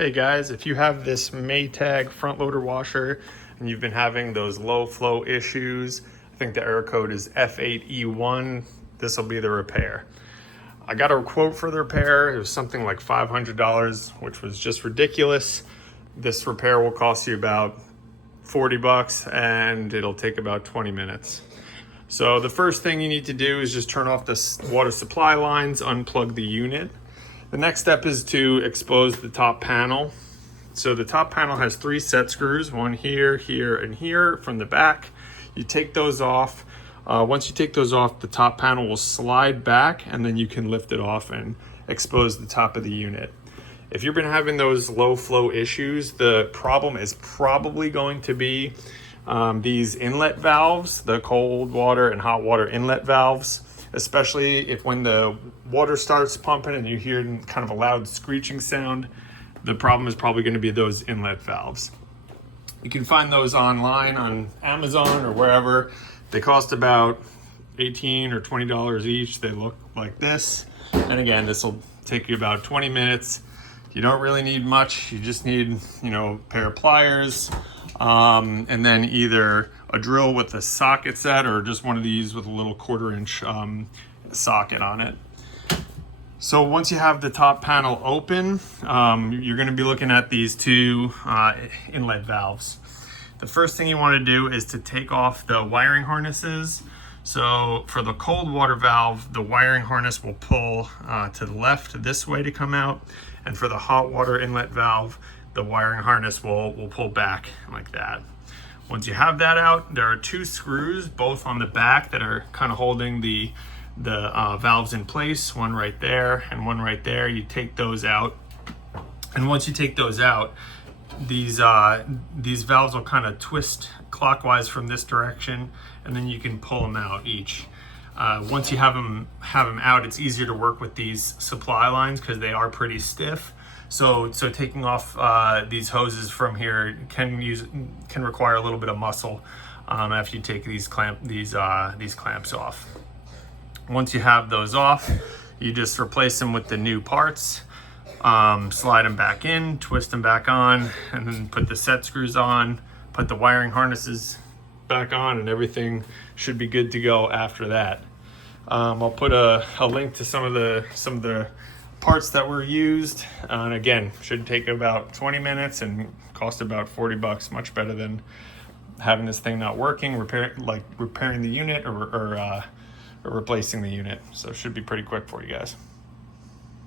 Hey guys, if you have this Maytag front loader washer and you've been having those low flow issues, I think the error code is F8E1, this will be the repair. I got a quote for the repair. It was something like $500, which was just ridiculous. This repair will cost you about 40 bucks and it'll take about 20 minutes. So the first thing you need to do is just turn off the water supply lines, unplug the unit. The next step is to expose the top panel. So the top panel has 3 set screws, one here, here, and here from the back. You take those off. Once you take those off, the top panel will slide back and then you can lift it off and expose the top of the unit. If you've been having those low flow issues, the problem is probably going to be these inlet valves, the cold water and hot water inlet valves. Especially if when the water starts pumping and you hear kind of a loud screeching sound, the problem is probably going to be those inlet valves. You can find those online on Amazon or wherever. They cost about $18 or $20 each. They look like this. And again, this will take you about 20 minutes. You don't really need much. You just need, a pair of pliers, and then either a drill with a socket set or just one of these with a little 1/4 inch socket on it. So once you have the top panel open, you're going to be looking at these 2 inlet valves. The first thing you want to do is to take off the wiring harnesses. So for the cold water valve, the wiring harness will pull to the left this way to come out. And for the hot water inlet valve, the wiring harness will pull back like that. Once you have that out, there are 2 screws, both on the back, that are kind of holding the valves in place, one right there and one right there. You take those out. And once you take those out, these valves will kind of twist clockwise from this direction, and then you can pull them out each. Once you have them out, it's easier to work with these supply lines because they are pretty stiff. So taking off these hoses from here can require a little bit of muscle after you take these clamps off. Once you have those off, you just replace them with the new parts. Slide them back in, twist them back on, and then put the set screws on, put the wiring harnesses back on, and everything should be good to go after that. I'll put a link to some of the parts that were used, and again, should take about 20 minutes and cost about 40 bucks. Much better than having this thing not working, repairing the unit or replacing the unit. So it should be pretty quick for you guys.